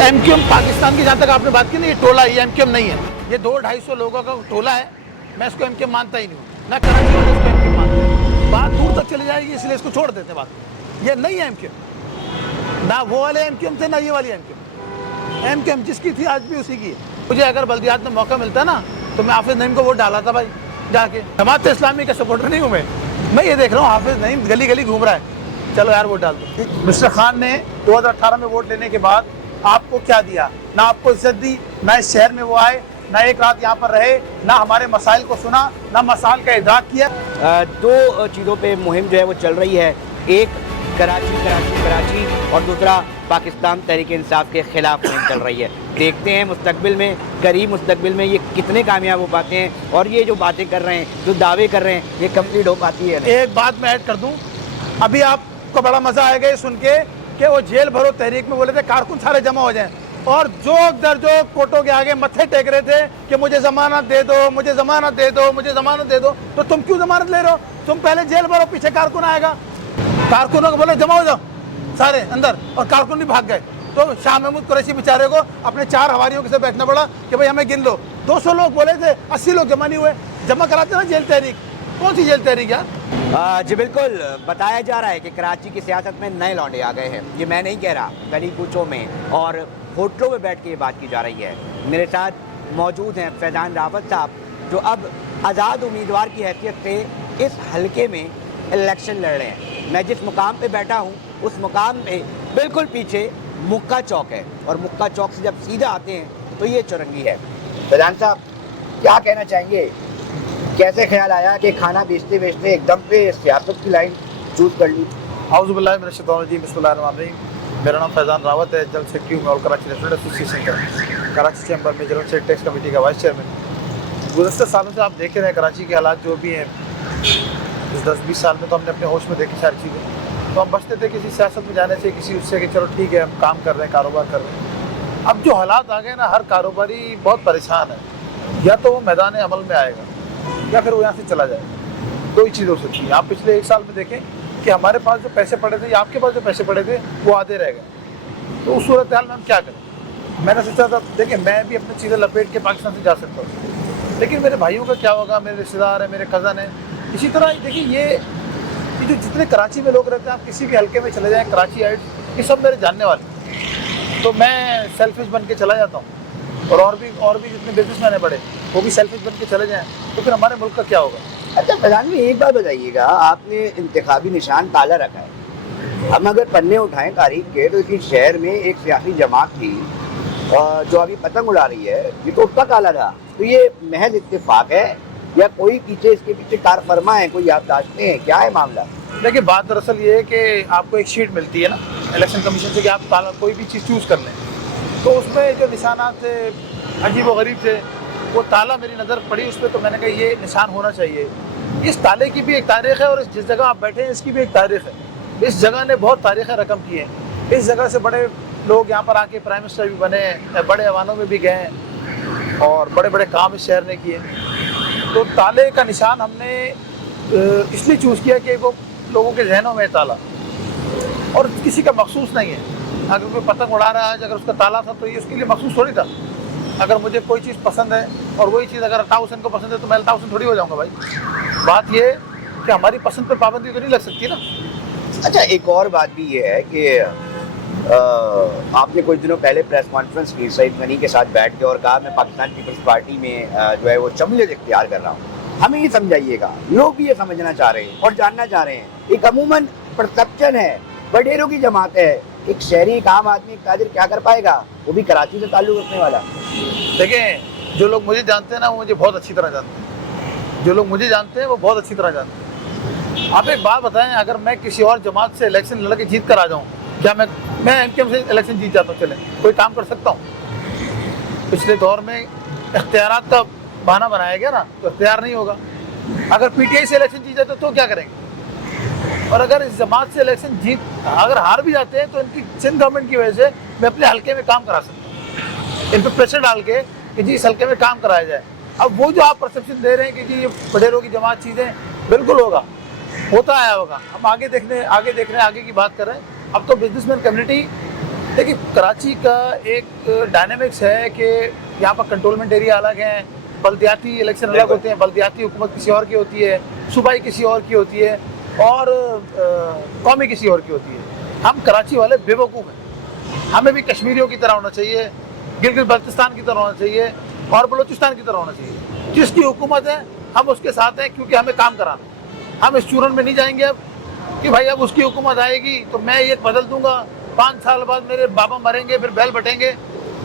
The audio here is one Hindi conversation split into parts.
एमक्यूएम पाकिस्तान की, जहाँ तक आपने बात की ना, ये टोला है, ये एमक्यूएम नहीं है। ये 200-250 लोगों का टोला है। मैं इसको एमक्यूएम मानता ही नहीं हूँ। मैं कराची वाले इसको एमक्यूएम मानता हूँ। बात दूर तक चली जाएगी, इसलिए इसको छोड़ देते बात। ये नहीं है एमक्यूएम, ना वो वाले एमक्यूएम थे, ना ये वाली एमक्यूएम। एमक्यूएम जिसकी थी आज भी उसी की है। मुझे अगर बल्दियात में मौका मिलता ना तो मैं हाफिज नईम को वोट डाला था भाई जाके। जमात इस्लामी का सपोर्टर नहीं हूँ मैं ये देख रहा हूँ हाफिज नईम गली गली घूम रहा है, चलो यार वोट डाल दो। मिस्टर खान ने 2018 में वोट लेने के बाद आपको क्या दिया? ना आपको इज्जत दी, ना इस शहर में वो आए, ना एक रात यहाँ पर रहे, ना हमारे मसाइल को सुना, ना मसाइल का इदराक किया। दो चीज़ों पे मुहिम जो है वो चल रही है, एक कराची और दूसरा पाकिस्तान तहरीक इंसाफ के खिलाफ मुहिम चल रही है। देखते हैं मुस्तकबिल में, करीब मुस्तकबिल में ये कितने कामयाब हो पाते हैं और ये जो बातें कर रहे हैं, जो दावे कर रहे हैं, ये कंप्लीट हो पाती है। एक बात मैं ऐड कर दूं, अभी आपको बड़ा मजा आएगा ये सुन के कि वो जेल भरो तहरीक में बोले थे कारकुन सारे जमा हो जाएं, और जोक दर जोक कोर्टों के आगे मत्थे टेक रहे थे कि मुझे जमानत दे दो, मुझे जमानत दे दो, मुझे जमानत दे दो। तो तुम क्यों जमानत ले रहे हो? तुम पहले जेल भरो, पीछे कारकुन आएगा। कारकुनों को बोले जमा हो जाओ सारे अंदर, और कारकुन भी भाग गए। तो शाह महमूद कुरैशी बेचारे को अपने 4 हवारियों के साथ बैठना पड़ा कि भाई हमें गिन लो। 200 लोग बोले थे, 80 लोग जमा नहीं हुए। जमा कराते ना जेल तहरीक, कौन सी जेल तहरीक यार? जी बिल्कुल, बताया जा रहा है कि कराची की सियासत में नए लौंडे आ गए हैं। ये मैं नहीं कह रहा, गली कूचों में और होटलों में बैठ के ये बात की जा रही है। मेरे साथ मौजूद हैं फैज़ान रावत साहब, जो अब आज़ाद उम्मीदवार की हैसियत से इस हलके में इलेक्शन लड़ रहे हैं। मैं जिस मुकाम पे बैठा हूँ उस मुकाम पे बिल्कुल पीछे मुक्का चौक है, और मुक्का चौक से जब सीधा आते हैं तो ये चौरंगी है। फैज़ान साहब, क्या कहना चाहेंगे? कैसे ख्याल आया कि खाना बेचते बेचते एकदम पे सियासत की लाइन चूज कर ली? आऊज़ु बिल्लाहि मिनश शैतानिर रजीम, बिस्मिल्लाहिर्रहमानिर्रहीम। मेरा नाम फैज़ान रावत है, जनरल सेक्रेटरी हूँ ऑल कराची रेस्टोरेंट एसोसिएशन का, कराची चैम्बर में जनरल सेक्रेटरी टैक्स कमेटी का वाइस चेयरमैन। गुज़श्ता सालों से आप देख रहे हैं कराची के हालात जो भी हैं। इस 10-20 साल में तो हमने अपने होश में देखी सारी चीज़ें। तो हम बचते थे किसी सियासत में जाने से, किसी उससे कि चलो ठीक है हम काम कर रहे हैं, कारोबार कर रहे हैं। अब जो हालात आ गए ना, हर कारोबारी बहुत परेशान है। या तो वो मैदान अमल में आएगा या फिर वो यहाँ से चला जाएगा। 2 ही चीज़ हो सकती है। आप पिछले 1 साल में देखें कि हमारे पास जो पैसे पड़े थे या आपके पास जो पैसे पड़े थे वो आधे रह गए। तो उस सूरत हाल में हम क्या करें? मैंने सोचा था देखिए मैं भी अपनी चीज़ें लपेट के पाकिस्तान से जा सकता हूँ, लेकिन मेरे भाइयों का क्या होगा, मेरे रिश्तेदार हैं, मेरे कज़न हैं। इसी तरह देखिए ये जो जितने कराची में लोग रहते हैं, आप किसी भी हल्के में चले जाएँ, कराची आइट, ये सब मेरे जानने वाले। तो मैं सेल्फिश बन के चला जाता हूँ, और भी जितने बिजनेसमैन हैं बड़े, वो भी सेल्फिश बन के चले जाएँ, तो फिर हमारे मुल्क का क्या होगा? अच्छा फैज़ान में एक बात बताइएगा, आपने इंतखाबी निशान ताला रखा है। हम अगर पन्ने उठाएं तारीख के, तो इस शहर में एक सियासी जमात थी जो अभी पतंग उड़ा रही है, ये तो उसका ताला था। तो ये महज इत्तेफाक है या कोई पीछे इसके पीछे कार फरमा है, कोई आप जानते हैं क्या है मामला? देखिए बात दरअसल ये है कि आपको एक शीट मिलती है ना इलेक्शन कमीशन से कि आप ताला कोई भी चीज़ चूज़ कर लें, तो उसमें जो निशानात थे अजीब व गरीब थे। वो ताला मेरी नज़र पड़ी उस पर, तो मैंने कहा ये निशान होना चाहिए। इस ताले की भी एक तारीख़ है और जिस जगह आप बैठे हैं इसकी भी एक तारीख़ है। इस जगह ने बहुत तारीख़ें रकम की हैं। इस जगह से बड़े लोग यहाँ पर आके प्राइम मिनिस्टर भी बने, बड़े अवानों में भी गए और बड़े बड़े काम इस शहर ने किए। तो ताले का निशान हमने इसलिए चूज़ किया कि वो लोगों के जहनों में ताला, और किसी का मखसूस नहीं है। अगर कोई पतंग उड़ा रहा है, अगर उसका ताला था तो ये उसके लिए मखसूस थोड़ी था। अगर मुझे कोई चीज़ पसंद है और वही चीज़ अगर अल्ताफ़ हुसैन को पसंद है तो मैं अल्ताफ़ हुसैन थोड़ी हो जाऊँगा भाई। बात ये कि हमारी पसंद पर पाबंदी तो नहीं लग सकती ना। अच्छा एक और बात भी ये है कि आपने कुछ दिनों पहले प्रेस कॉन्फ्रेंस की सईद गनी के साथ बैठ के और कहा मैं पाकिस्तान पीपल्स पार्टी में जो है वो शमूलियत इख्तियार कर रहा हूँ। हमें ये समझाइएगा, लोग भी ये समझना चाह रहे हैं और जानना चाह रहे हैं। एक अमूमन परसेप्शन है, बडेरों की जमात है, एक शहरी एक आम आदमी कादिर क्या कर पाएगा, वो भी कराची से ताल्लुक़ रखने वाला। देखें जो लोग मुझे जानते हैं ना वो मुझे बहुत अच्छी तरह जानते हैं। जो लोग मुझे जानते हैं वो बहुत अच्छी तरह जानते हैं। आप एक बात बताएं, अगर मैं किसी और जमात से इलेक्शन लड़ के जीत कर आ जाऊँ, क्या मैं एमक्यूएम से इलेक्शन जीत जाता हूँ? चले कोई काम कर सकता हूँ? पिछले दौर में इख्तियारात का बहाना बनाया गया ना, तो इख्तियार नहीं होगा। अगर पीटीआई से इलेक्शन जीत जाते तो क्या करेंगे? और अगर इस जमात से इलेक्शन अगर हार भी जाते हैं तो इनकी सिंध गवर्नमेंट की वजह से मैं अपने हल्के में काम करा सकता हूँ, इन पर प्रेशर डाल के कि जी इस हल्के में काम कराया जाए। अब वो जो आप परसेप्शन दे रहे हैं कि जी ये बडेरों की जमात चीज़ें, बिल्कुल होगा, होता आया होगा। हम आगे देख रहे हैं, आगे की बात कर रहे हैं। अब तो बिजनेसमैन कम्युनिटी देखिए कराची का एक डायनेमिक्स है कि यहाँ पर कंट्रोलमेंट एरिया अलग है, बल्दियाती इलेक्शन अलग होते हैं, बल्दियाती हुकूमत किसी और की होती है, सूबाई किसी और की होती है और कौमी किसी और की होती है। हम कराची वाले बेवकूफ़ हैं, हमें भी कश्मीरियों की तरह होना चाहिए, गिलगित बल्तिस्तान की तरह होना चाहिए और बलूचिस्तान की तरह होना चाहिए। जिसकी हुकूमत है हम उसके साथ हैं, क्योंकि हमें काम कराना है। हम इस चूरन में नहीं जाएंगे अब कि भाई अब उसकी हुकूमत आएगी तो मैं ये बदल दूंगा, 5 साल बाद मेरे बाबा मरेंगे फिर बैल बटेंगे।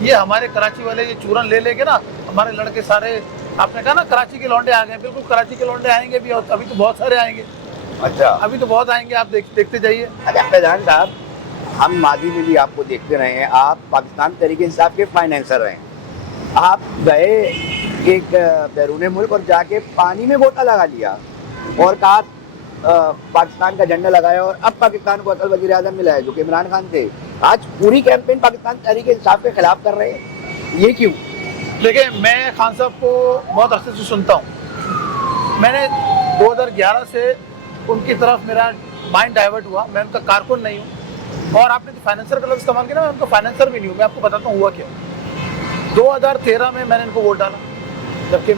ये हमारे कराची वाले ये चूरन ले लेंगे ना, हमारे लड़के सारे, आपने कहा ना कराची के लौंडे आ गए, बिल्कुल कराची के लौंडे आएंगे भी, और अभी तो बहुत सारे आएंगे। अच्छा, अभी तो बहुत आएंगे, आप देखते जाइए। अच्छा फैजान साहब, हम माजी में भी आपको देखते रहे हैं, आप पाकिस्तान तहरीक इंसाफ के फाइनेंसर रहे हैं। आप गए एक बैरून मुल्क और जाके पानी में गोता लगा लिया और कहा पाकिस्तान का झंडा लगाया और अब पाकिस्तान को असल वज़ीर आज़म मिला है जो कि इमरान खान थे। आज पूरी कैंपेन पाकिस्तान तहरीक इंसाफ के खिलाफ कर रहे हैं, ये क्यों? देखिए मैं खान साहब को बहुत अरसे से सुनता हूँ। मैंने 2011 से उनकी तरफ मेरा माइंड डाइवर्ट हुआ। मैं उनका कारकुन नहीं हूँ और आपने जो फाइनेंसर का लफ्ज़ इस्तेमाल किया ना, मैं उनका फाइनेंसर भी नहीं हूँ। मैं आपको बताता हूँ हुआ क्या। 2013 में मैंने इनको वोट डाला, जबकि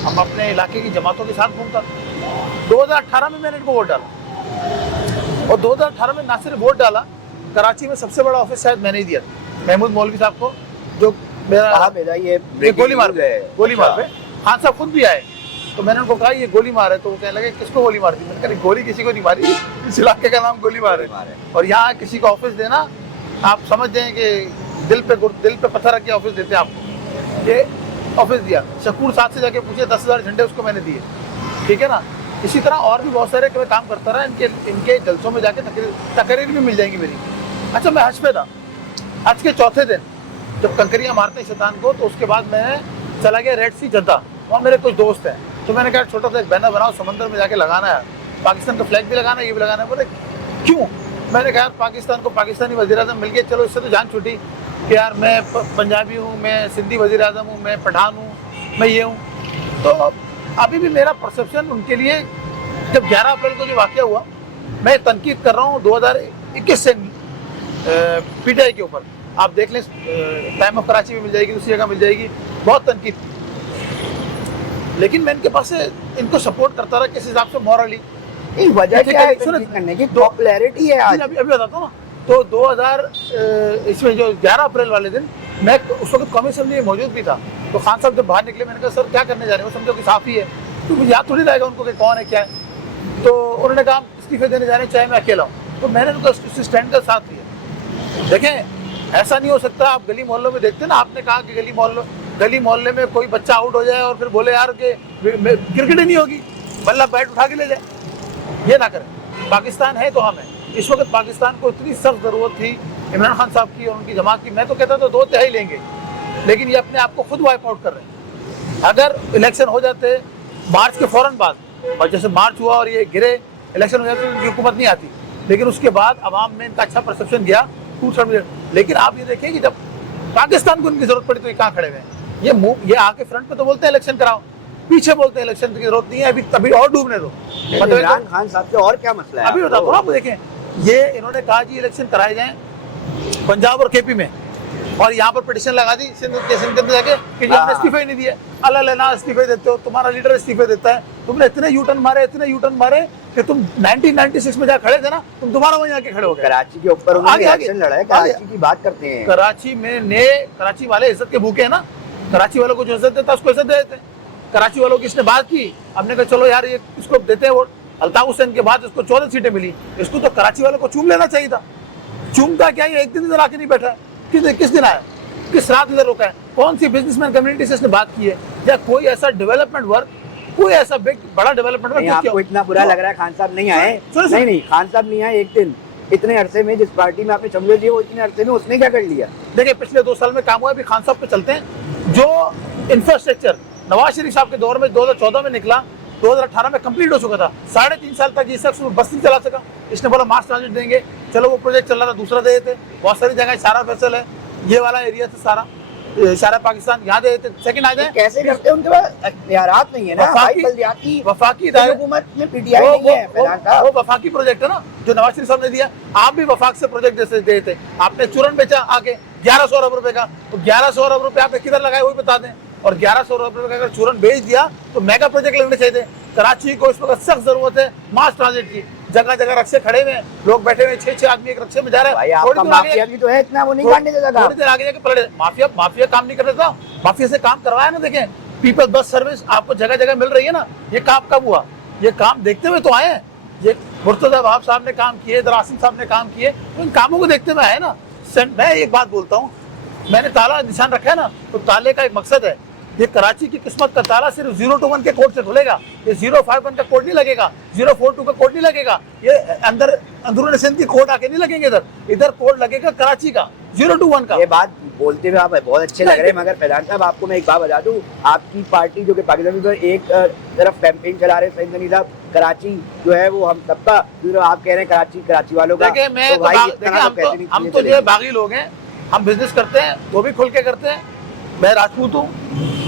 हम अपने इलाके की जमातों के साथ घूमता था। 2018 में मैंने इनको वोट डाला और 2018 में ना सिर्फ वोट डाला, कराची में सबसे बड़ा ऑफिस शायद मैंने ही दिया था महमूद मौलवी साहब को, जो मेरा ये गोली मार पे खान साहब खुद भी आए तो मैंने उनको कहा ये गोली मार है, तो वो कहने लगे किसको गोली मार दी? मैंने कहा गोली किसी को नहीं मारी, इस इलाके का नाम गोली मार है। और यहाँ किसी को ऑफिस देना, आप समझ जाएं कि दिल पे पत्थर रख के ऑफिस देते हैं आपको। ये ऑफिस दिया, शकूर साथ से जाके पूछे, 10,000 झंडे उसको मैंने दिए, ठीक है ना। इसी तरह और भी बहुत सारे काम करता रहा। इनके जलसों में जाके तकरीर भी मिल जाएंगी मेरी। अच्छा मैं हज पे था, हज के चौथे दिन जब कंकरियाँ मारते हैं शैतान को, तो उसके बाद मैं चला गया रेड सी जद्दा, वहाँ मेरे कुछ दोस्त हैं। तो मैंने कहा छोटा सा एक बैनर बनाओ, समंदर में जाके लगाना है, पाकिस्तान का फ्लैग भी लगाना है, ये भी लगाना है। बोले क्यों? मैंने कहा पाकिस्तान को पाकिस्तानी वज़ीर आज़म मिल गया, चलो इससे तो जान छूटी कि यार मैं पंजाबी हूँ, मैं सिंधी वज़ीर आज़म हूँ, मैं पठान हूँ, मैं ये हूँ। तो अभी भी मेरा परसेप्शन उनके लिए, जब 11 अप्रैल को जो वाक़या हुआ, मैं तनकीद कर रहा हूँ 2021 से PTI के ऊपर, आप देख लें, टाइम ऑफ कराची में मिल जाएगी, दूसरी जगह मिल जाएगी, बहुत तनकीद। लेकिन मैं इनके पास से इनको सपोर्ट करता रहा किस हिसाब से मॉरली। वजह क्या है करने की? पॉपुलैरिटी है आज। अभी बताता हूँ ना। तो 2000 इसमें जो 11 अप्रैल वाले दिन मैं उस वक्त कौमी असेंबली में मौजूद भी था। तो खान साहब जब बाहर निकले, मैंने कहा सर क्या करने जा रहे हो, समझो कि साफ़ी है, तो मुझे याद थोड़ी रहेगा उनको कि कौन है क्या है। तो उन्होंने कहा इस्तीफे देने जा रहे हैं, चाहे मैं अकेला हूँ। तो मैंने उनका स्टैंड का साथ लिया। देखें ऐसा नहीं हो सकता, आप गली मोहल्लों में देखते ना, आपने कहा कि गली मोहल्ले में कोई बच्चा आउट हो जाए और फिर बोले यार कि क्रिकेट ही नहीं होगी, बल्ला बैट उठा के ले जाए, ये ना करें। पाकिस्तान है तो हम हैं। इस वक्त पाकिस्तान को इतनी सख्त ज़रूरत थी इमरान खान साहब की और उनकी जमात की। मैं तो कहता था 2 तिहाई लेंगे, लेकिन ये अपने आप को खुद वाइप आउट कर रहे हैं। अगर इलेक्शन हो जाते मार्च के फ़ौरन बाद, और जैसे मार्च हुआ और ये गिरे, इलेक्शन हो जाते तो इनकी हुकूमत नहीं आती, लेकिन उसके बाद अवाम में इनका अच्छा परसेप्शन गया। लेकिन आप ये देखिए कि जब पाकिस्तान को इनकी ज़रूरत पड़ी तो ये कहाँ खड़े हुए हैं? ये आके फ्रंट पे तो बोलते हैं इलेक्शन कराओ, पीछे बोलते हैं इलेक्शन की जरूरत नहीं है, अभी और डूबने दो। इमरान खान साहब से और क्या मसला है? अभी बताता हूँ आप देखें, ये इन्होंने कहा जी इलेक्शन कराए जाएं पंजाब और KP में, और यहाँ पर पिटिशन लगा दी सिंध के अंदर जाके कि जी हमने इस्तीफे ही नहीं दिए। अल्लाह लेना इस्तीफे देते हो, तुम्हारा लीडर इस्तीफे देता है, तुमने इतने यूटर्न मारे कि तुम 1996 में जहाँ खड़े थे ना, तुम दोबारा वहीं आके खड़े हो गए। कराची के ऊपर उन्होंने इलेक्शन लड़ा है, कराची की बात करते हैं। कराची वाले इज्जत के भूखे हैं ना, कराची वालों को जो इज्जत देता है उसको इज्जत दे देते हैं। कराची वालों की इसने बात की, हमने कहा चलो यार ये इसको देते हैं वोट। अल्ताफ हुसैन के बाद इसको 14 सीटें मिली, इसको तो कराची वालों को चूम लेना चाहिए था। चूमता क्या, ये एक दिन इधर आके नहीं बैठा, किस दिन आया, किस रात इधर रुका है, कौन सी बिजनेसमैन कम्युनिटी से इसने बात की है, या कोई ऐसा डेवलपमेंट वर्क, कोई ऐसा बड़ा डेवलपमेंट वर्क। आपको इतना बुरा लग रहा है खान साहब नहीं आए? नहीं, खान साहब नहीं आए एक दिन, इतने अरसे में जिस पार्टी में आपने शमूलियत दी वो इतने अरसे में उसने क्या कर लिया? देखिए पिछले 2 साल में काम हुआ। अभी खान साहब पे चलते हैं। जो इंफ्रास्ट्रक्चर नवाज शरीफ साहब के दौर में 2014 में निकला, 2018 में कंप्लीट हो चुका था। 3.5 साल तक ये शख्स बस नहीं चला सका। इसने बोला मास ट्रांजिट देंगे, चलो वो प्रोजेक्ट चल रहा था, दूसरा दे देते। बहुत सारी जगह सारा फैसल है, ये वाला एरिया था सारा, सारा पाकिस्तान यहाँ दे देते, सेकंड आ जाए। कैसे करते हैं, उनके पास इख्तियारात नहीं है ना भाई, बल्दियाती वफाकी हुकूमत में पीटीआई नहीं है फैजान साहब। वो वफाकी प्रोजेक्ट है ना जो नवाज शरीफ साहब ने दिया। आप भी वफाक से प्रोजेक्ट दे थे, आपने चूरन बेचा आके 1100 अरब रुपए का, तो 1100 अरब रुपए आपने किधर लगाए वही बता दें। और 1100 अरब रुपए का अगर चूरन बेच दिया तो मेगा प्रोजेक्ट लगने चाहिए थे। कराची को इस वक्त सख्त जरूरत है मास ट्रांजिट की, जगह जगह रक्शे खड़े हुए हैं, लोग बैठे हुए 6-6 आदमी एक रक्शे में जा रहे भाई हैं। आपका माफिया भी तो है इतना, वो नहीं काटने देता था। थोड़ी देर आगे जाके पलटे, माफिया काम नहीं करता था, माफिया से काम करवाया ना। देखें पीपल बस सर्विस आपको जगह जगह मिल रही है ना, ये काम कब हुआ? ये काम देखते हुए तो आए हैं। ये मुर्तजा वहाब साहब ने काम किए, दरासिम साहब ने काम किए, तो इन कामों को देखते हुए आए ना। मैं एक बात बोलता हूँ, मैंने ताला निशान रखा है ना, तो ताले का एक मकसद है। ये कराची की किस्मत का ताला सिर्फ 021 के कोड से खुलेगा, ये 051 का कोड नहीं लगेगा, 042 का कोड नहीं लगेगा, ये अंदरूनी सिंध की कोड आके नहीं लगेंगे। इधर कोड लगेगा कराची का 021 का। ये बात बोलते हुए आप बहुत अच्छे लग रहे हैं, मगर फैजान साहब आपको मैं एक बात बता दूं, आपकी पार्टी जो कि पाकिस्तान में एक तरफ कैंपेन चला रहे सईद गनी साहब, कराची जो है वो हम सबका, आप कह रहे हैं कराची वालों का। देखिए मैं तो हम तो जो बागी लोग हैं, हम बिजनेस करते हैं वो भी खुल के करते हैं। मैं राजपूत हूँ,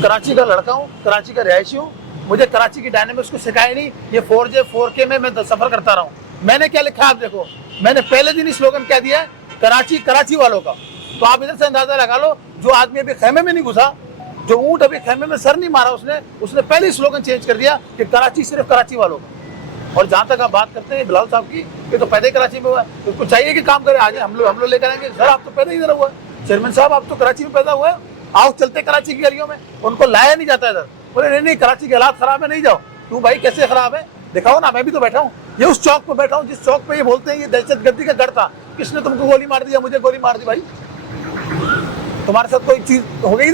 कराची का लड़का हूँ, कराची का रिहायशी हूँ, मुझे कराची की डायनेमिक्स को सिखाया नहीं। ये 4J 4K में मैं सफर करता रहा हूँ। मैंने क्या लिखा आप देखो, मैंने पहले दिन ही स्लोगन क्या दिया है, कराची वालों का। तो आप इधर से अंदाजा लगा लो, जो आदमी अभी खेमे में नहीं घुसा, जो ऊंट अभी खेमे में सर नहीं मारा, उसने पहले ही स्लोगन चेंज कर दिया कि कराची सिर्फ कराची वालों का। और जहाँ तक आप बात करते हैं बिलाल साहब की, ये तो पैदा ही कराची में हुआ है, तो उसको चाहिए कि काम करे। आज हम लोग लेकर आएंगे, सर आप तो पैदा इधर हुआ है, चेयरमैन साहब आप तो कराची में पैदा हुआ है, आओ चलते कराची की गलियों में। उनको लाया नहीं जाता इधर, बोले नहीं कराची के हालात खराब है, नहीं जाओ। तू भाई कैसे खराब है, दिखाओ ना। मैं भी तो बैठा हूँ, ये उस चौक पर बैठा हूँ जिस चौक पे ये बोलते हैं ये दहशतगर्दी का गढ़ था। किसने तुमको गोली मार दिया? मुझे गोली मार दी। भाई तुम्हारे साथ कोई चीज हो गई?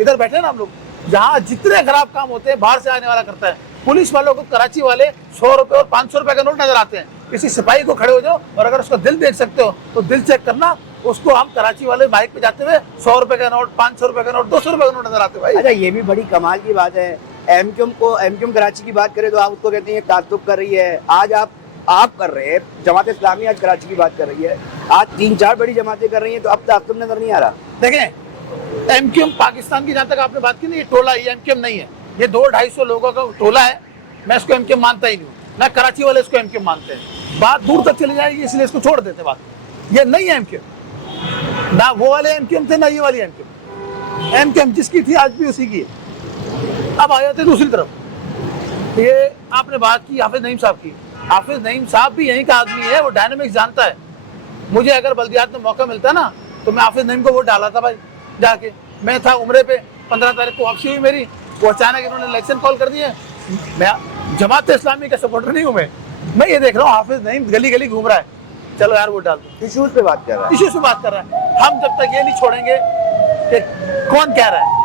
इधर बैठे ना हम लोग, जहाँ जितने खराब काम होते हैं बाहर से आने वाला करता है। पुलिस वालों को कराची वाले 100 रुपए और 500 रुपए का नोट नजर आते हैं। किसी सिपाही को खड़े हो जाओ और अगर उसका दिल देख सकते हो तो दिल चेक करना, उसको हम कराची वाले बाइक पे जाते हुए 100 रुपए का नोट, 500 रुपए का नोट, 200 रुपए का नोट नजर आते हैं। भाई अच्छा, ये भी बड़ी कमाल की बात है। एमक्यूएम कराची की बात करें तो आप उसको कहते हैं तात्तुक कर रही है। आज आप कर रहे हैं, जमात इस्लामी आज कराची की बात कर रही है, आज 3-4 बड़ी जमातें कर रही हैं, तो अब तात्तुक नजर नहीं आ रहा। देखें एमक्यूएम पाकिस्तान की, जहाँ तक आपने बात की ना, ये टोला, ये एमक्यूएम नहीं है, ये 200-250 लोगों का टोला है। मैं इसको एमक्यूएम मानता ही नहीं हूँ, ना कराची वाले इसको एमक्यूएम मानते हैं। बात दूर तक चली जाएगी इसलिए इसको छोड़ देते बात। ये नहीं है एमक्यूएम, ना वो वाले एमक्यूएम थे ना ये वाली एमक्यूएम। एमक्यूएम जिसकी थी आज भी उसी की है। अब आ जाते दूसरी तरफ, ये आपने बात की हाफिज नईम साहब की। हाफिज नईम साहब भी यहीं का आदमी है, वो डायनेमिक्स जानता है। मुझे अगर बल्दियात में मौका मिलता ना तो मैं हाफिज नईम को वोट डाला था भाई जाके। मैं था उम्रे पे, 15 तारीख को वापसी हुई मेरी, वो अचानक इन्होंने इलेक्शन कॉल कर दिए। मैं जमात इस्लामी का सपोर्टर नहीं हूँ, मैं ये देख रहा हूँ हाफिज नईम गली गली घूम रहा है, चलो यार वोट डाल दो। इश्यूज पे बात कर रहा है, इश्यूज पे बात कर रहा है। हम जब तक ये नहीं छोड़ेंगे कि कौन कह रहा है,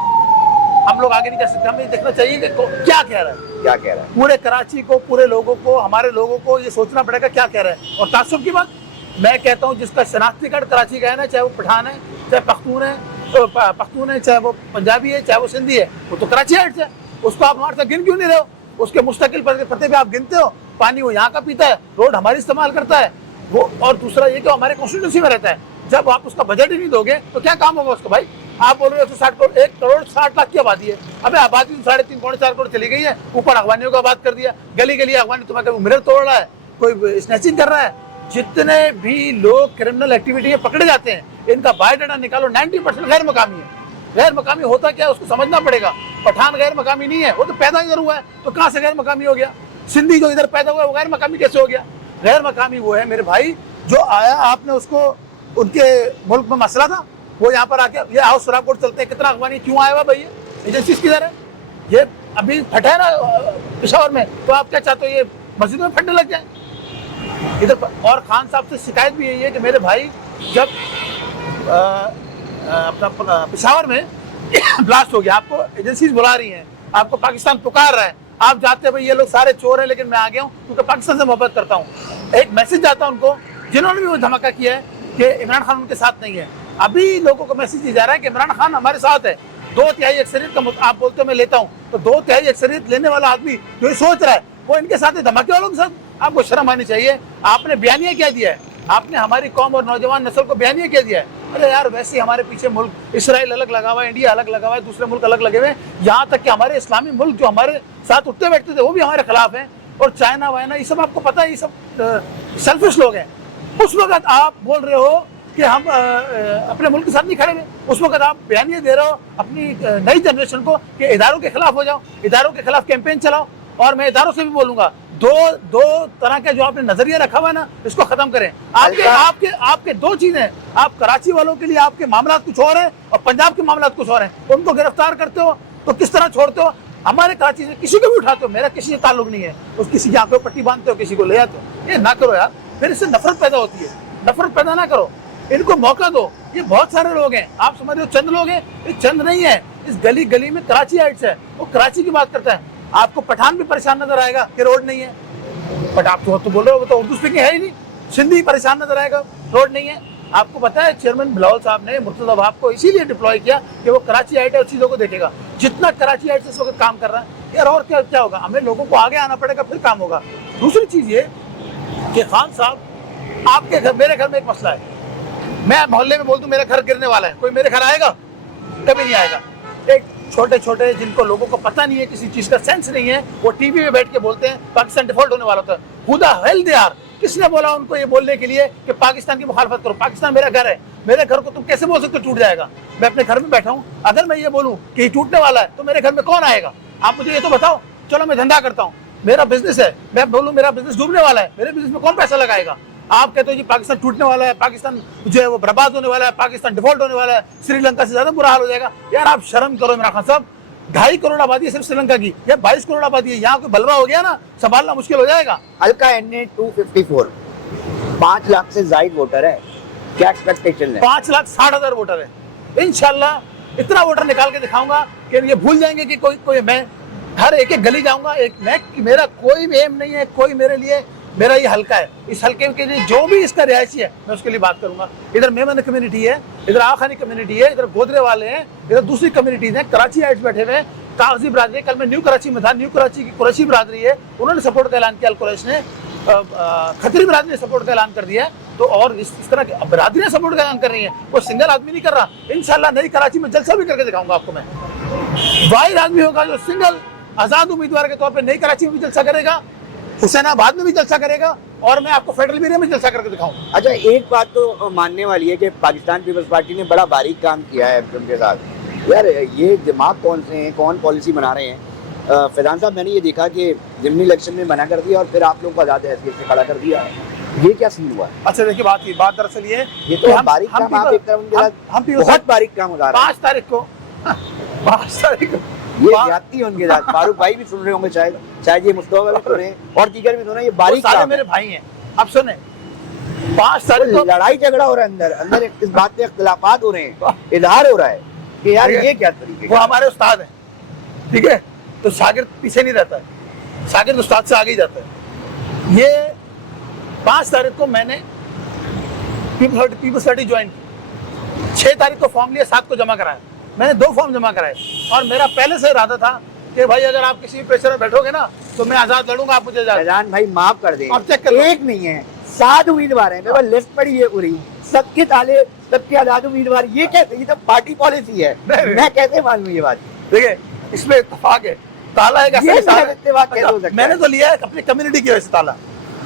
हम लोग आगे नहीं कर सकते। हमें ये देखना चाहिए कि क्या कह रहा है, क्या कह रहा है। पूरे कराची को, पूरे लोगों को, हमारे लोगों को ये सोचना पड़ेगा क्या कह रहे हैं। और तासुब की बात, मैं कहता हूँ जिसका शनाख्ती कार्ड कराची का है ना, चाहे वो पठान है, चाहे पख्तून है, चाहे वो पंजाबी है, चाहे वो सिंधी है, वो तो कराची हाइट है। उसको आप हमारे साथ गिन क्यों नहीं रहे हो? उसके मुस्तकिल पते पे आप गिनते हो, पानी वो यहाँ का पीता है, रोड हमारी इस्तेमाल करता है वो। और दूसरा ये कि हमारे कॉन्स्टिट्यूंसी में रहता है। जब आप उसका बजट ही नहीं दोगे तो क्या काम होगा उसका? भाई आप बोल रहे हो 160 करोड़, 1 करोड़ 60 लाख की आबादी है। अबे आबादी 3.5-4 करोड़ चली गई है, ऊपर अगवानियों का बात कर दिया। गली गली अगवानी, तुम्हारा मिरर तोड़ रहा है, कोई स्नैचिंग कर रहा है। जितने भी लोग क्रिमिनल एक्टिविटी में पकड़े जाते हैं, इनका बायोडाटा निकालो, 90% गैर मकामी है। गैर मकामी होता क्या है उसको समझना पड़ेगा। पठान गैर मकामी नहीं है, वो तो पैदा इधर हुआ है, तो कहाँ से गैर मकामी हो गया? सिंधी जो इधर पैदा हुआ है वो गैर मकामी कैसे हो गया? गैर मकामी वो है मेरे भाई जो आया, आपने उसको, उनके मुल्क में मसला था, वो यहाँ पर आके ये हाउस शराब कोर्ट चलते हैं, कितना अगवानी क्यों आया हुआ भैया? एजेंसीज किधर है? ये अभी फटा है ना पेशावर में, तो आप क्या चाहते हो ये मस्जिद में फटने लग जाए इधर? और खान साहब से शिकायत भी यही है कि मेरे भाई जब अपना पेशावर में ब्लास्ट हो गया, आपको एजेंसीज बुला रही हैं, आपको पाकिस्तान पुकार रहा है, आप जाते हैं भाई ये लोग सारे चोर हैं, लेकिन मैं आ गया हूँ क्योंकि पाकिस्तान से मोहब्बत करता हूँ। एक मैसेज जाता है उनको, जिन्होंने भी वो धमाका किया है कि इमरान खान उनके साथ नहीं है। अभी लोगों को मैसेज दिया जा रहा है कि इमरान खान हमारे साथ है। 2/3 अक्सरियत का आप बोलते हो मैं लेता हूँ, तो 2/3 अक्सरियत लेने वाला आदमी जो सोच रहा है वो इनके साथ है, धमाके वालों के साथ। आपको शर्म आनी चाहिए। आपने बयानिया क्या दिया है? आपने हमारी कौम और नौजवान नस्ल को बयानिया क्या दिया है? अरे यार वैसे ही हमारे पीछे मुल्क इसराइल अलग लगा हुआ है, इंडिया अलग लगा हुआ है, दूसरे मुल्क अलग लगे हुए हैं, यहाँ तक कि हमारे इस्लामी मुल्क जो हमारे साथ उठते बैठते थे वो भी हमारे खिलाफ हैं। और चाइना वाइना ये सब आपको पता है, ये सब सेल्फिश लोग हैं। उस वक्त आप बोल रहे हो कि हम अपने मुल्क के साथ नहीं खड़े हुए, उस वक्त आप बयानियाँ दे रहे हो अपनी नई जनरेशन को कि इदारों के खिलाफ हो जाओ, इदारों के खिलाफ कैंपेन चलाओ। और मैं इदारों से भी बोलूंगा, दो तरह का जो आपने नजरिया रखा हुआ है ना, इसको खत्म करें। आपके दो चीजें, आप कराची वालों के लिए आपके मामला कुछ और है और पंजाब के मामला कुछ और है। उनको गिरफ्तार करते हो तो किस तरह छोड़ते हो? हमारे कराची से किसी को भी उठाते हो, मेरा किसी से ताल्लुक नहीं है, उस किसी की आंखों पट्टी बांधते हो, किसी को ले आते हो। ये ना करो यार, फिर इससे नफरत पैदा होती है। नफरत पैदा ना करो, इनको मौका दो। ये बहुत सारे लोग हैं, आप समझ रहे हो चंद लोग हैं, ये चंद नहीं है। इस गली गली में कराची आइट्स है, वो कराची की बात करता है। आपको पठान भी परेशान नजर आएगा कि रोड नहीं है, बट आप तो बोल रहे हो तो उर्दू स्पीकिंग है ही नहीं। सिंधी परेशान नजर आएगा, रोड नहीं है। आपको पता है चेयरमैन बिलावल साहब ने मुर्तजा वहाब को इसीलिए डिप्लॉय किया कि वो कराची आइट है, उस चीज़ों को देखेगा। जितना कराची आइट इस वक्त काम कर रहा है यार, और क्या होगा, हमें लोगों को आगे आना पड़ेगा, फिर काम होगा। दूसरी चीज़ ये कि खान साहब आपके घर, मेरे घर में एक मसला है। मैं मोहल्ले में बोल दूं मेरा घर गिरने वाला है, कोई मेरे घर आएगा? कभी नहीं आएगा। एक छोटे छोटे जिनको लोगों को पता नहीं है, किसी चीज का सेंस नहीं है, वो टीवी में बैठ के बोलते हैं पाकिस्तान डिफॉल्ट होने वाला होता है। खुदा हेल दे यार, किसने बोला उनको ये बोलने के लिए कि पाकिस्तान की मुखालफत करो? पाकिस्तान मेरा घर है, मेरे घर को तुम कैसे बोल सकते हो टूट जाएगा? मैं अपने घर में बैठा हूँ, अगर मैं ये बोलूँ कि ये टूटने वाला है तो मेरे घर में कौन आएगा? आप मुझे ये तो बताओ। चलो मैं धंधा करता हूँ, मेरा बिजनेस है, मैं बोलूँ मेरा बिजनेस डूबने वाला है, मेरे बिजनेस में कौन पैसा लगाएगा? आप कहते हो जी पाकिस्तान टूटने वाला है, पाकिस्तान जो है वो बर्बाद होने वाला है, पाकिस्तान डिफॉल्ट होने वाला है, श्रीलंका से ज्यादा बुरा हाल हो जाएगा। यार आप शर्म करो इमरान खान साहब, 2.5 करोड़ आबादी है सिर्फ श्रीलंका की, या 22 करोड़ आबादी है। यहाँ कोई बलवा हो गया ना, संभालना मुश्किल हो जाएगा। हल्का एनए 254, 5 लाख से ज्यादा वोटर है, क्या एक्सपेक्टेशन है? 5,60,000 वोटर है। इंशाल्लाह इतना वोटर निकाल के दिखाऊंगा कि ये भूल जाएंगे कि कोई मैं हर एक गली जाऊंगा। मेरा कोई भी एम नहीं है, कोई मेरे लिए, मेरा ये हल्का है। इस हल्के के लिए जो भी इसका रिहायशी है मैं उसके लिए बात करूंगा। इधर मेमन कम्युनिटी है, इधर आखानी कम्युनिटी है, इधर गोदरे वाले हैं, इधर दूसरी कम्युनिटीज हैं, कराची आइट्स बैठे हुए हैं, कागजी बरादरी। कल मैं न्यू कराची में था, न्यू कराची की कुरैशी बरादरी है, उन्होंने सपोर्ट का ऐलान किया। अल कुरैश ने, खतरी बरादरी ने सपोर्ट का ऐलान कर दिया। तो और इस तरह की बरादरियां सपोर्ट का ऐलान कर रही है, वो सिंगल आदमी नहीं कर रहा। इंशाल्लाह नई कराची में जलसा भी करके दिखाऊंगा आपको मैं। वाहिद आदमी होगा जो सिंगल आजाद उम्मीदवार के तौर पर नई कराची में भी जलसा करेगा, हुसैनाबाद में भी जलसा करेगा, और मैं आपको फेडरल एरिया में जलसा करके दिखाऊं। अच्छा, एक बात तो मानने वाली है कि पाकिस्तान पीपल्स पार्टी ने बड़ा बारीक काम किया है उनके साथ। यार ये दिमाग कौन से हैं, कौन पॉलिसी बना रहे हैं? फैजान साहब, मैंने ये देखा कि जिमनी इलेक्शन में मना कर दिया और फिर आप लोगों को आज़ाद हैसियत से खड़ा कर दिया, ये क्या सीन हुआ? अच्छा देखिए, बात दरअसल ये तो बारीक काम, आप एक तरफ बहुत बारीक काम हो रहा है। 5 तारीख को ये ज्यादती है उनके साथ। फारूक भाई भी सुन रहे होंगे, शायद ये मुस्तफा भी सुने और दीगर भी सुने। ये बारीक सारे मेरे भाई हैं। अब सुने, 5 तारीख को लड़ाई झगड़ा हो रहा है, अंदर इस बात पे इख्तिलाफात हो रहे हैं, इजहार हो रहा है कि यार ये क्या तरीके। वो हमारे उस्ताद हैं, ठीक है, तो शागिर्द पीछे नहीं रहता है, शागिर्द उस्ताद से आगे ही जाता है। ये 5 तारीख को मैंने पीपल्स पार्टी ज्वाइन की, 6 तारीख को फॉर्म लिया, 7 को जमा कराया। मैंने 2 फॉर्म जमा कराए और मेरा पहले से इरादा था कि भाई अगर आप किसी भी प्रेशर में बैठोगे ना तो मैं आजाद लड़ूंगा, आप मुझे फैजान भाई माफ कर दें, आप चेक कर लो। एक नहीं है, 7 उम्मीदवार हैं, मेरे पास लिस्ट पड़ी है पूरी, सबके ताले, सबके आजाद उम्मीदवार। ये कैसे? ये तो पार्टी पॉलिसी है, मैं कैसे मानूं ये बात? देखिए इसमें इत्तेफाक है, ताला है, मैंने तो लिया है अपनी कम्युनिटी की वजह से। ताला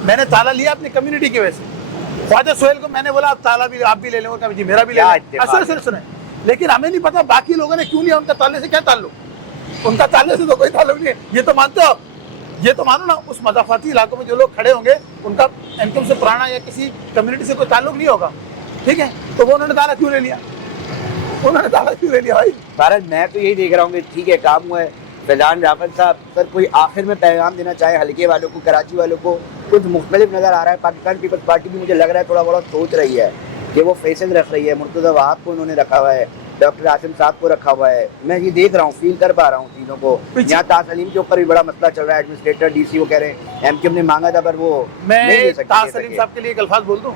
मैंने ताला लिया अपनी कम्युनिटी की वजह से। ख्वाजा सोहेल को मैंने बोला आप ताला भी आप भी ले लेंगे, जी मेरा भी ले लें। सुने, लेकिन हमें नहीं पता बाकी लोगों ने क्यों लिया, उनका ताले से क्या ताल्लुक? उनका ताले से तो कोई ताल्लुक नहीं है। ये तो मानते हो, ये तो मानो ना, उस मदाफाती इलाकों में जो लोग खड़े होंगे उनका इनकम से पुराना या किसी कम्युनिटी से कोई ताल्लुक नहीं होगा, ठीक है, तो वो उन्होंने ताला क्यों ले लिया? उन्होंने ताला क्यों ले लिया भाई? भारत, मैं तो यही देख रहा हूँ कि ठीक है काम हुआ है। फैजान रावत साहब, सर कोई आखिर में पैगाम देना चाहे हल्के वालों को, कराची वालों को? कुछ मुख्तलिफ नजर आ रहा है। पाकिस्तान पीपल्स पार्टी भी मुझे लग रहा है थोड़ा बहुत सोच रही है कि वो फैसल रख रही है। मुर्तजा वहाब को उन्होंने रखा हुआ है, डॉक्टर आसिम साहब को रखा हुआ है। मैं ये देख रहा हूँ, फील कर पा रहा हूँ चीज़ों को। यहाँ तासलीम के ऊपर भी बड़ा मसला चल रहा है, एडमिनिस्ट्रेटर डीसी वो कह रहे हैं एमक्यूएम ने मांगा था पर वो नहीं दे सकते। तासलीम साहब के लिए एक अल्फाज बोल दूं,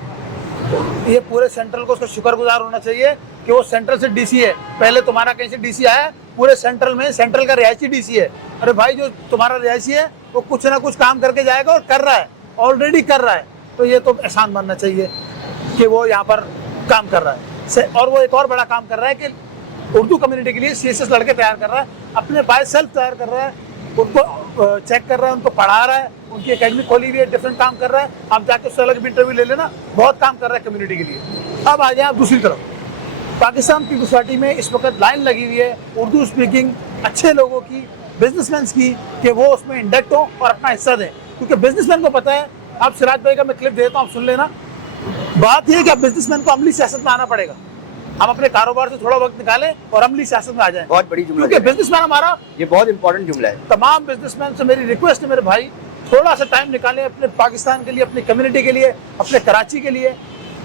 ये पूरे सेंट्रल को उसका शुक्रगुजार होना चाहिए कि वो सेंट्रल से डीसी है। पहले तुम्हारा कहीं से डीसी आया, पूरे सेंट्रल में सेंट्रल का रिहायशी डीसी है। अरे भाई जो तुम्हारा रिहायशी है वो कुछ ना कुछ काम करके जाएगा और कर रहा है, ऑलरेडी कर रहा है, तो ये तो एहसान मानना चाहिए कि वो यहाँ पर काम कर रहा है। और वो एक और बड़ा काम कर रहा है कि उर्दू कम्युनिटी के लिए CSS लड़के तैयार कर रहा है, अपने बाय सेल्फ तैयार कर रहा है, उनको चेक कर रहा है, उनको पढ़ा रहा है, उनकी एकेडमी खोली हुई है, डिफरेंट काम कर रहा है। आप जाके उससे अलग भी इंटरव्यू ले लेना, बहुत काम कर रहा है कम्युनिटी के लिए। अब आ जाए आप दूसरी तरफ, पाकिस्तान पीपल्स पार्टी में इस वक्त लाइन लगी हुई है उर्दू स्पीकिंग अच्छे लोगों की, बिजनेसमैन की, कि वो उसमें इंडक्ट हो और अपना हिस्सा दें, क्योंकि बिजनेसमैन को पता है। आप सिराज भाई का मैं क्लिप देता हूँ, आप सुन लेना। बात यह है कि अब बिजनेसमैन को अमली सियासत में आना पड़ेगा। हम अपने कारोबार से थोड़ा वक्त निकालें और अमली सियासत में आ जाएं। बहुत बड़ी जुमला, क्योंकि बिजनेसमैन हमारा, ये बहुत इंपॉर्टेंट जुमला है। तमाम बिजनेसमैन से मेरी रिक्वेस्ट है मेरे भाई, थोड़ा सा टाइम निकालें अपने पाकिस्तान के लिए, अपनी कम्युनिटी के लिए, अपने कराची के लिए।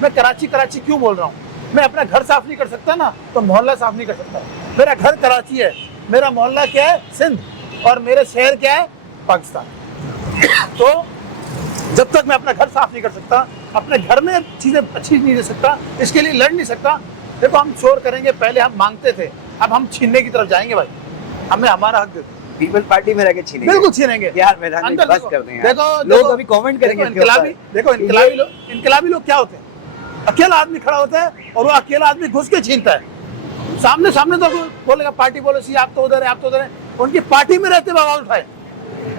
मैं कराची क्यों बोल रहा हूँ? मैं अपना घर साफ नहीं कर सकता ना, तो मोहल्ला साफ नहीं कर सकता। मेरा घर कराची है, मेरा मोहल्ला क्या है? सिंध, और मेरे शहर क्या है? पाकिस्तान। तो जब तक मैं अपना घर साफ नहीं कर सकता, अपने घर में चीजें अच्छी नहीं दे सकता, इसके लिए लड़ नहीं सकता। देखो, हम शोर करेंगे, पहले हम मांगते थे, अब हम छीनने की तरफ जाएंगे भाई। हमें हमारा हक दे दो। पीपल्स पार्टी में रह के छीनेंगे, बिल्कुल छीनेंगे यार। मैदान में अंदर बस देखो, कर दें यार। देखो लोग अभी कमेंट करेंगे इसके ऊपर। देखो इनकलाबी लोग क्या होते हैं? अकेला आदमी खड़ा होता है और वो अकेला आदमी घुस के छीनता है। सामने तो बोलेगा पार्टी पॉलिसी, आप तो उधर है, आप तो उधर है। उनकी पार्टी में रहते हुए आवाज उठाए,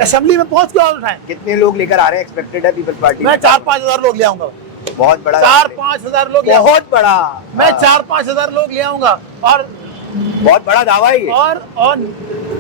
असेंबली में पहुंच के आवाज उठाए। कितने लोग लेकर आ रहे हैं एक्सपेक्टेड है पीपल्स पार्टी? मैं 4-5 हजार लोग ले आऊंगा। बहुत बड़ा, 4-5 हजार लोग, बहुत बड़ा। मैं 4-5 हजार लोग ले आऊंगा, और बहुत बड़ा दावा है ये। और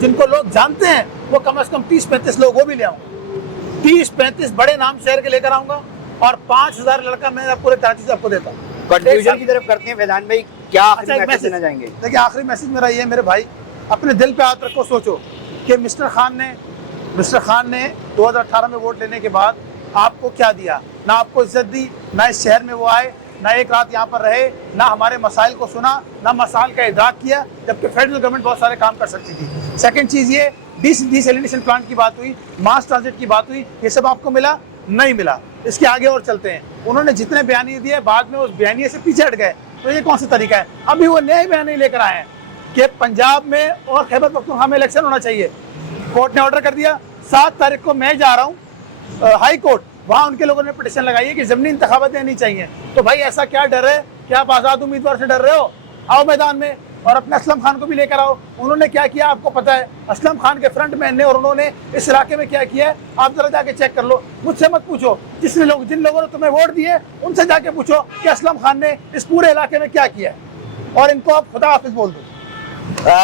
जिनको लोग जानते हैं वो कम से कम 30-35 लोग वो भी ले आऊंगा। 30-35 बड़े नाम शहर के लेकर आऊंगा, और 5000 लड़का मैं पूरे कराची से आपको देता हूँ। कंक्लूजन की तरफ करते हैं फैजान भाई, क्या आखिरी मैसेज देना चाहेंगे? देखिए, आखिरी मैसेज मेरा ये है मेरे भाई, अपने दिल पे हाथ रखो, सोचो कि मिस्टर खान ने 2018 में वोट लेने के बाद आपको क्या दिया? ना आपको इज्जत दी, ना इस शहर में वो आए, ना एक रात यहाँ पर रहे, ना हमारे मसाइल को सुना, ना मसाइल का इदराक किया, जबकि फेडरल गवर्नमेंट बहुत सारे काम कर सकती थी। सेकंड चीज़ ये, डिसैलिनेशन प्लांट की बात हुई, मास ट्रांजिट की बात हुई, ये सब आपको मिला? नहीं मिला। इसके आगे और चलते हैं। उन्होंने जितने बयानी दिए, बाद में उस बयानी से पीछे हट गए, तो ये कौन सा तरीका है? अभी वो नए बयानी लेकर आए हैं कि पंजाब में और खैबर पख्तूनख्वा में इलेक्शन होना चाहिए। कोर्ट ने ऑर्डर कर दिया, 7 तारीख को मैं जा रहा हूँ हाई कोर्ट, वहाँ उनके लोगों ने पिटीशन लगाई है कि ज़मीनी इंतखाबात नहीं चाहिए। तो भाई ऐसा क्या डर है कि आप आज़ाद उम्मीदवार से डर रहे हो? आओ मैदान में, और अपने असलम खान को भी लेकर आओ। उन्होंने क्या किया आपको पता है? असलम खान के फ्रंट मैन ने और उन्होंने इस इलाके में क्या किया है आप जरा जाके चेक कर लो। मुझसे मत पूछो, जिन लोगों ने तुम्हें वोट दिए उनसे जाके पूछो कि असलम खान ने इस पूरे इलाके में क्या किया है, और इनको आप खुदा हाफिज बोल दो।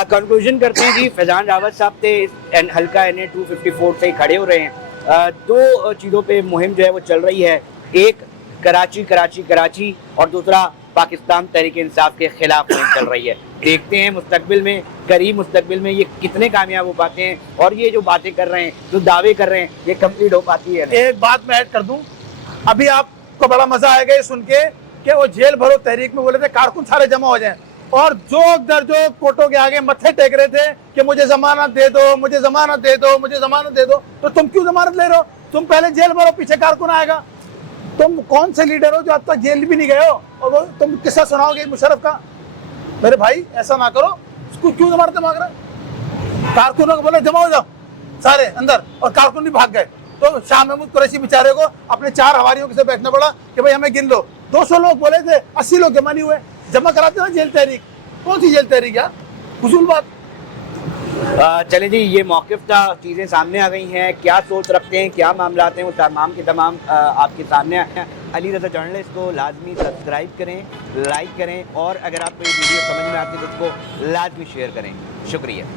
कंक्लूजन करते हैं जी, फैजान रावत साहब थे हल्का NA 254 से खड़े हो रहे हैं। दो चीज़ों पे मुहिम जो है वो चल रही है, एक कराची और दूसरा पाकिस्तान तहरीक इंसाफ के खिलाफ मुहिम चल रही है। देखते हैं मुस्तकबिल में, करीब मुस्तकबिल में ये कितने कामयाब हो पाते हैं, और ये जो बातें कर रहे हैं, जो दावे कर रहे हैं, ये कंप्लीट हो पाती है। एक बात मैं ऐड कर दूं, अभी आपको बड़ा मजा आएगा ये सुन के कि वो जेल भरो तहरीक में बोले थे कारकुन सारे जमा हो जाएं, और जोक दर जोक कोर्टों के आगे मत्थे टेक रहे थे कि मुझे जमानत दे दो, मुझे जमानत दे दो, मुझे जमानत दे दो। तो तुम क्यों जमानत ले रहे हो? तुम पहले जेल भरो, पीछे कारकुन आएगा। तुम कौन से लीडर हो जो अब तक जेल भी नहीं गए हो, और वो तुम किस्सा सुनाओगे मुशर्रफ का? मेरे भाई ऐसा ना करो। उसको क्यों जमानत मांग रहा? कारकुनों को बोले जमा हो जाओ सारे अंदर, और कारकुन भी भाग गए। तो शाह महमूद कुरैशी बेचारे को अपने 4 हवारियों के साथ बैठना पड़ा कि भाई हमें गिन लो। 200 लोग बोले थे, 80 लोग जमा नहीं हुए। जमा कराते ना जेल तहरीक, कौन सी जेल तहरीक यार, फजूल बात। चलें जी, ये मौक़िफ़ था, चीज़ें सामने आ गई हैं, क्या सोच रखते हैं, क्या मामला हैं, वो तमाम के तमाम आपके सामने आए हैं। अली रज़ा जर्नलिस्ट को लाजमी सब्सक्राइब करें, लाइक करें, और अगर आपको ये वीडियो समझ में आती है तो उसको लाजमी शेयर करें। शुक्रिया।